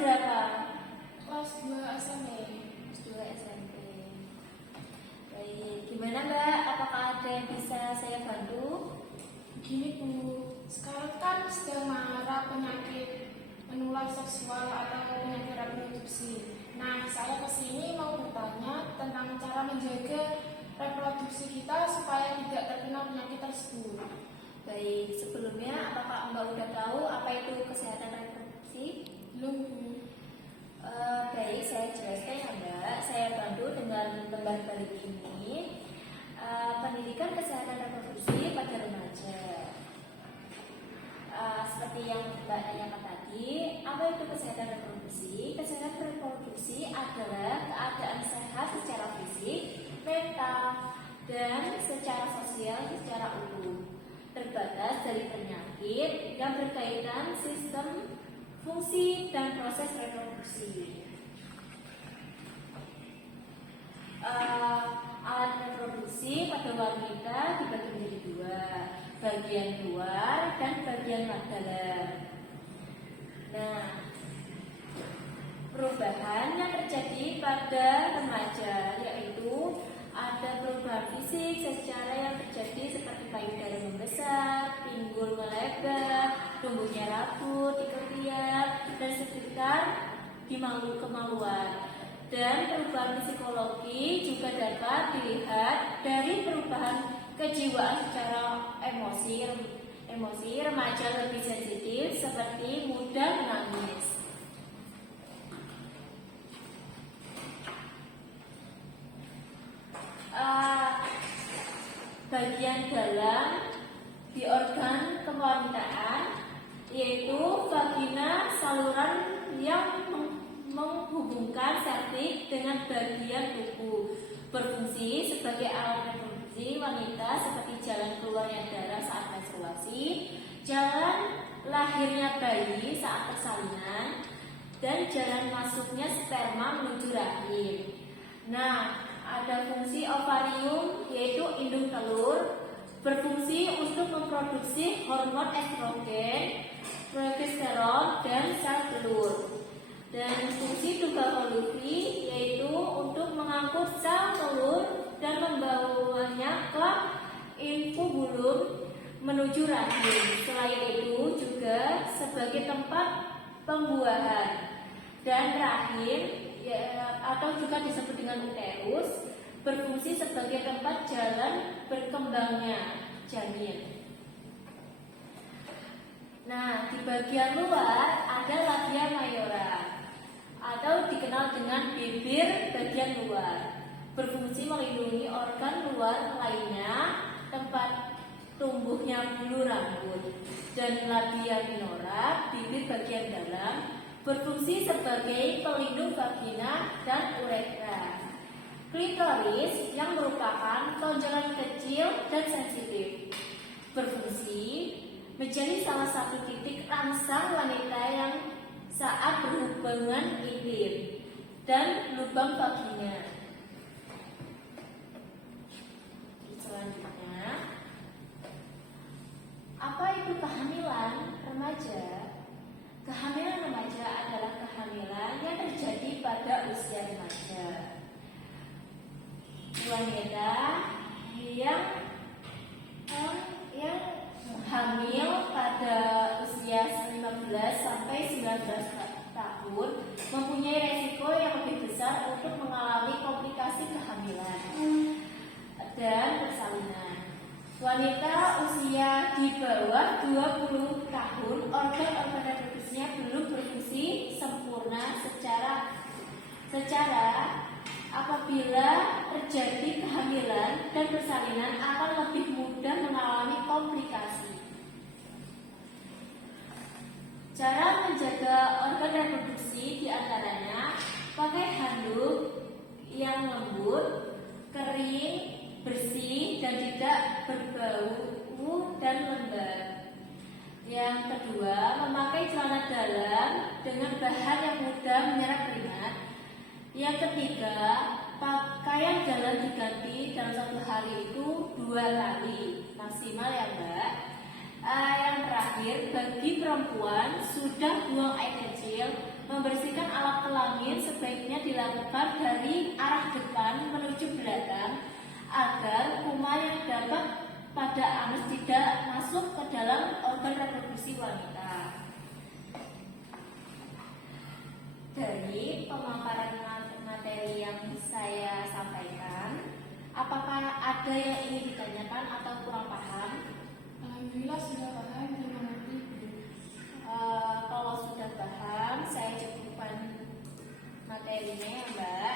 berapa? Kelas 2 SMP. Kelas 2 SMP. Baik, gimana Mbak? Apakah ada yang bisa saya bantu? Gini Bu, sekarang kan sedang marak penyakit menular seksual atau penyakit reproduksi. Nah, saya kesini mau bertanya tentang cara menjaga reproduksi kita supaya tidak terkena penyakit tersebut. Baik, sebelumnya apakah Mbak udah tahu apa itu kesehatan reproduksi? Belum Bu. Baik, saya jelaskan ya Mbak. Saya bantu dengan lembar balik ini. Pendidikan kesehatan reproduksi pada remaja. Seperti yang Mbak tanyakan tadi, apa itu kesehatan reproduksi? Kesehatan reproduksi adalah keadaan sehat secara fisik, mental, dan secara sosial secara utuh, terbatas dari penyakit yang berkaitan sistem, fungsi, dan proses reproduksi. Alat reproduksi pada wanita dibagi menjadi dua, bagian luar dan bagian dalam. Nah, perubahan yang terjadi pada remaja yaitu ada perubahan fisik secara yang terjadi seperti payudara membesar, pinggul melebar, tumbuhnya rambut di ketiak dan sekitar di kemaluan. Dan perubahan psikologi juga dapat dilihat dari perubahan kejiwaan secara emosi remaja lebih sensitif seperti mudah menangis. Bagian dalam di organ kewanitaan yaitu vagina, saluran yang menghubungkan cervix dengan bagian tubuh, berfungsi sebagai alat reproduksi wanita seperti jalan keluarnya darah saat menstruasi, jalan lahirnya bayi saat persalinan, dan jalan masuknya sperma menuju rahim. Nah, ada fungsi ovarium yaitu indung telur, berfungsi untuk memproduksi hormon estrogen, progesteron, dan sel telur. Dan fungsi tunggal Golgi yaitu untuk mengangkut sel telur dan membawanya ke infubulum menuju rahim. Selain itu juga sebagai tempat pembuahan. Dan rahim atau juga disebut dengan uterus berfungsi sebagai tempat jalan berkembangnya janin. Nah, di bagian luar ada labia mayora atau dikenal dengan bibir bagian luar, berfungsi melindungi organ luar lainnya, tempat tumbuhnya bulu rambut. Dan labia minora, bibir bagian dalam, berfungsi sebagai pelindung vagina dan uretra. Klitoris yang merupakan tonjolan kecil dan sensitif, berfungsi menjadi salah satu titik rangsang wanita yang saat berhubungan intim, dan lubang vagina. Selanjutnya, apa itu kehamilan remaja? Kehamilan remaja adalah kehamilan yang terjadi pada usia remaja. Wanita yang hamil pada usia 15 sampai 19 tahun mempunyai resiko yang lebih besar untuk mengalami komplikasi kehamilan dan persalinan. Wanita usia di bawah 20 tahun, organ-organ reproduksinya belum berfungsi sempurna secara apabila terjadi kehamilan dan persalinan akan lebih mudah mengalami komplikasi. Cara menjaga organ reproduksi diantaranya pakai handuk yang lembut, kering, bersih, dan tidak berbau dan lembab. Yang kedua, memakai celana dalam dengan bahan yang mudah menyerap keringat. Yang ketiga, pakaian dalam diganti dalam satu hari itu 2 kali maksimal ya Mbak. Yang terakhir, bagi perempuan sudah buang air kecil Membersihkan alat kelamin sebaiknya dilakukan dari arah depan menuju belakang agar kuman yang dapat pada anus tidak masuk ke dalam organ reproduksi wanita. Dari pemaparan materi yang saya sampaikan, apakah ada yang ingin ditanyakan atau kurang paham? Alhamdulillah sudah paham, terima kasih. Kalau sudah paham, saya cukupkan materinya ya Mbak.